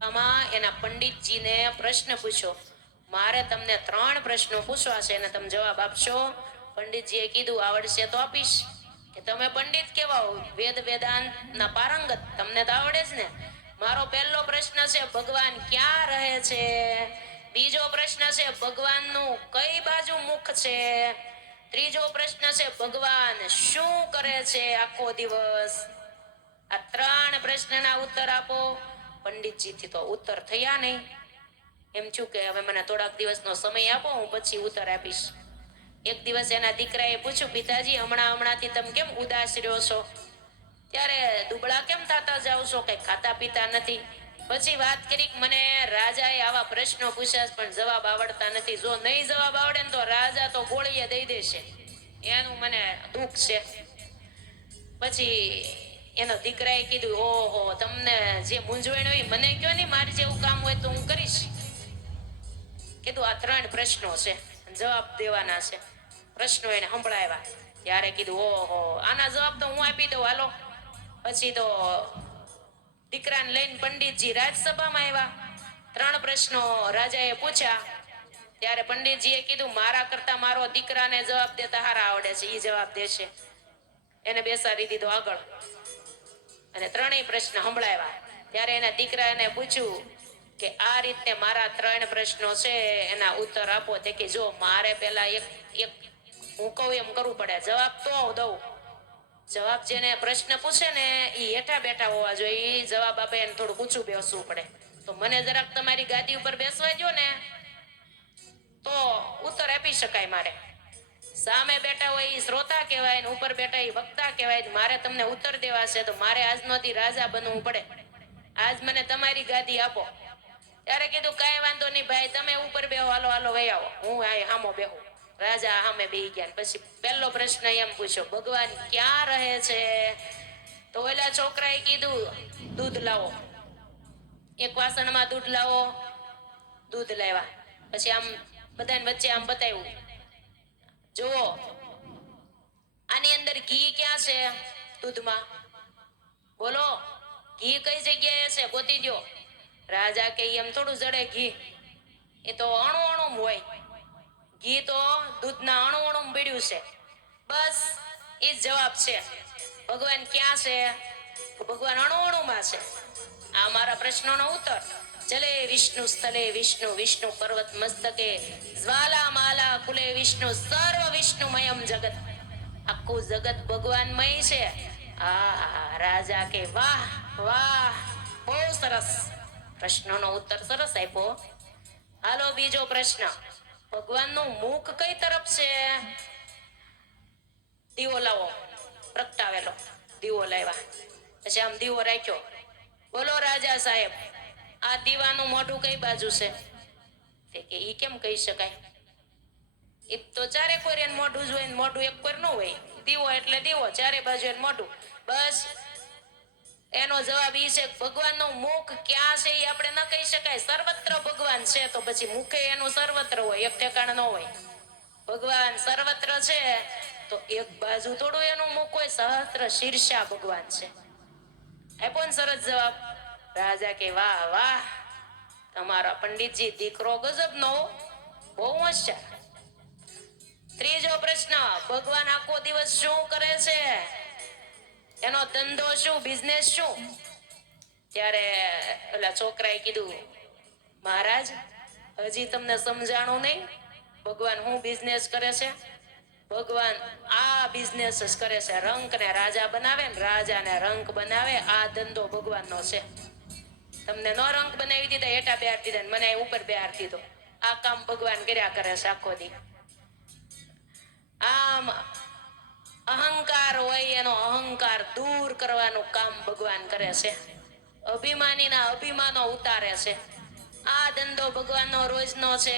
આમાં એના પંડિતજીને પ્રશ્ન પૂછ્યો, મારે તમને 3 પ્રશ્નો પૂછવા છે અને તમે જવાબ આપશો. પંડિતજીએ કીધું, આવડશે તો આપીશ. કે તમે પંડિત કેવા હો, વેદાંત ના પારંગત, તમને તો આવડે જ ને. મારો પહેલો પ્રશ્ન છે, ભગવાન ક્યાં રહે છે? બીજો પ્રશ્ન છે, ભગવાનનું કઈ બાજુ મુખ છે? ત્રીજો પ્રશ્ન છે, ભગવાન શું કરે છે આખો દિવસ? આ 3 પ્રશ્નના ઉત્તર આપો. પંડિતજી થી તો ઉત્તર થયા નહીં. એમ છું કે હવે મને થોડાક દિવસનો સમય આપો, હું પછી ઉત્તર આપીશ. એક દિવસ એના દીકરાએ પૂછ્યું, પિતાજી હમણાંથી તમે કેમ ઉદાસ રહ્યો છો? ત્યારે દુબળા કેમ થતા જાવ છો, કઈ ખાતા પીતા નથી? પછી વાત કરી, મને રાજાએ આવા પ્રશ્નો પૂછ્યા પણ જવાબ આવડતા નથી. જો નહીં જવાબ આવડે ને તો રાજા તો ગોળીએ દઈ દેશે, એનું મને દુઃખ છે. પછી એનો દીકરાએ કીધું, ઓહો, તમને જે મૂંઝવણ હોય મને કયો ને, મારે જેવું કામ હોય તો હું કરીશ. કીધું, આ 3 પ્રશ્નો છે, જવાબ દેવાના છે. પ્રશ્નો એને સંભળાવ્યા. ત્યારે કીધું, ઓહો, આના જવાબ તો હું આપી દઉં, હાલો. પછી તો દીકરાને લઈને પંડિતજી રાજસભામાં આવ્યા. 3 પ્રશ્નો રાજાએ પૂછ્યા. ત્યારે પંડિતજીએ કીધું, મારા કરતા મારો દીકરાને જવાબ દેતા હારા આવડે છે, એ જવાબ દેશે. એને બેસાડી દીધો આગળ અને 3 પ્રશ્ન સંભળાવ્યા. ત્યારે એના દીકરાને પૂછ્યું કે આ રીતે મારા 3 પ્રશ્નો છે, એના ઉત્તર આપો. તે કે જો મારે પેલા એક હું કહું એમ કરવું પડે, જવાબ તો દઉં. જવાબ જેને પ્રશ્ન પૂછે ને એ હેઠા બેઠા હોવા જોઈએ, જવાબ આપે એને થોડું ઊંચું બેસવું પડે. તો મને જરાક તમારી ગાદી ઉપર બેસવા દો ને તો ઉત્તર આપી શકાય. મારે સામે બેઠા હોય એ શ્રોતા કહેવાય ને ઉપર બેઠા એ વક્તા કહેવાય. મારે તમને ઉત્તર દેવા છે તો મારે આજનોથી રાજા બનવું પડે. આજ મને તમારી ગાદી આપો. ત્યારે કીધું, કાંઈ વાંધો નહીં ભાઈ, તમે ઉપર બેહો, હાલો હાલો વહી આવો, હું આ હામો બેહું. રાજા સામે બેહી ગયા. પછી પહેલો પ્રશ્ન એમ પૂછ્યો, ભગવાન ક્યાં રહે છે? તો ઓલા છોકરાએ કીધું, દૂધ લાવો. એક વાસણમાં દૂધ લાવો. દૂધ લાવ્યા. પછી આમ બધાને વચ્ચે આમ બતાવ્યું, જુઓ આની અંદર ઘી ક્યાં છે? દૂધમાં. બોલો, ઘી કઈ જગ્યાએ છે? ગોતી દો. રાજા કે એમ થોડું જડે ઘી, એ તો અણુ અણુ હોય. ઘી તો દૂધના અણુ અણુ પીડ્યું છે. બસ એ જ જવાબ છે. ભગવાન ક્યાં છે? ભગવાન અણુ અણુમાં છે. આ મારા પ્રશ્નોનો ઉત્તર. જલે વિષ્ણુ સ્થલે વિષ્ણુ, વિષ્ણુ પર્વત મસ્તકે, જ્વાલા માલા કુલે વિષ્ણુ, સર્વ વિષ્ણુમયમ જગત. આખું જગત ભગવાનમય છે. આ રાજા કે વાહ વાહ, બહુ સરસ. પ્રશ્નોનો ઉત્તર સરસ આપ્યો. હાલો બીજો પ્રશ્ન, ભગવાનનું મુખ કઈ તરફ છે? દીવો લાવો. પ્રગટાવેલો દીવો લાવ્યા. પછી આમ દીવો રાખ્યો. બોલો રાજા સાહેબ, આ દીવાનું મોઢું કઈ બાજુ છે? તે કે ઈ કેમ કહી શકાય? એ તો ચારે કોરે મોઢું જ હોય, મોઢું એક કોર ન હોય. દીવો એટલે દીવો, ચારે બાજુ એનું મોઢું. બસ એનો જવાબ ઈ છે, ભગવાનનું મુખ ક્યાં છે એ આપણે ન કહી શકાય. સર્વત્ર ભગવાન છે તો પછી મુખે એનું સર્વત્ર હોય, એક ઠેકાણ ન હોય. ભગવાન સર્વત્ર છે તો એક બાજુ થોડું એનું મુખ હોય. સહસ્ત્ર શીર્ષા ભગવાન છે. આપ્યો ને સરસ જવાબ. રાજા કે વાહ વાહ, તમારા પંડિતજી દીકરો ગજબનો, બહુ હોશિયાર. ત્રીજો પ્રશ્ન, ભગવાન આખો દિવસ શું કરે છે? એનો ધંધો શું, બિઝનેસ શું? ત્યારે ઓલા છોકરાએ કીધું, મહારાજ હજી તમને સમજાણું નહીં, ભગવાન હું બિઝનેસ કરે છે? ભગવાન આ બિઝનેસ જ કરે છે. રંક ને રાજા બનાવે ને રાજા ને રંક બનાવે, આ ધંધો ભગવાનનો છે. તમને નો રંક બનાવી દીધા, હેઠા બેહાર દીધા, મને ઉપર બેહાર દીધો. આ કામ ભગવાન કર્યા કરે છે આખો દી. આમ અહંકાર હોય એનો અહંકાર દૂર કરવાનું કામ ભગવાન કરે છે. અભિમાનીના અભિમાનો ઉતારે છે. આ ધંધો ભગવાનનો રોજનો છે.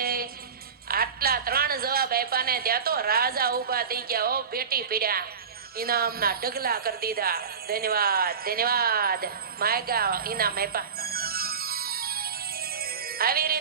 આટલા 3 જવાબ આપ્યા ને ત્યાં તો રાજા ઉભા થઈ ગયા. ઓ બેટી પીડ્યા, ઇનામના ઢગલા કરી દીધા. ધન્યવાદ ધન્યવાદ, માયગા ઇનામ આપ્યા. આવી રીતે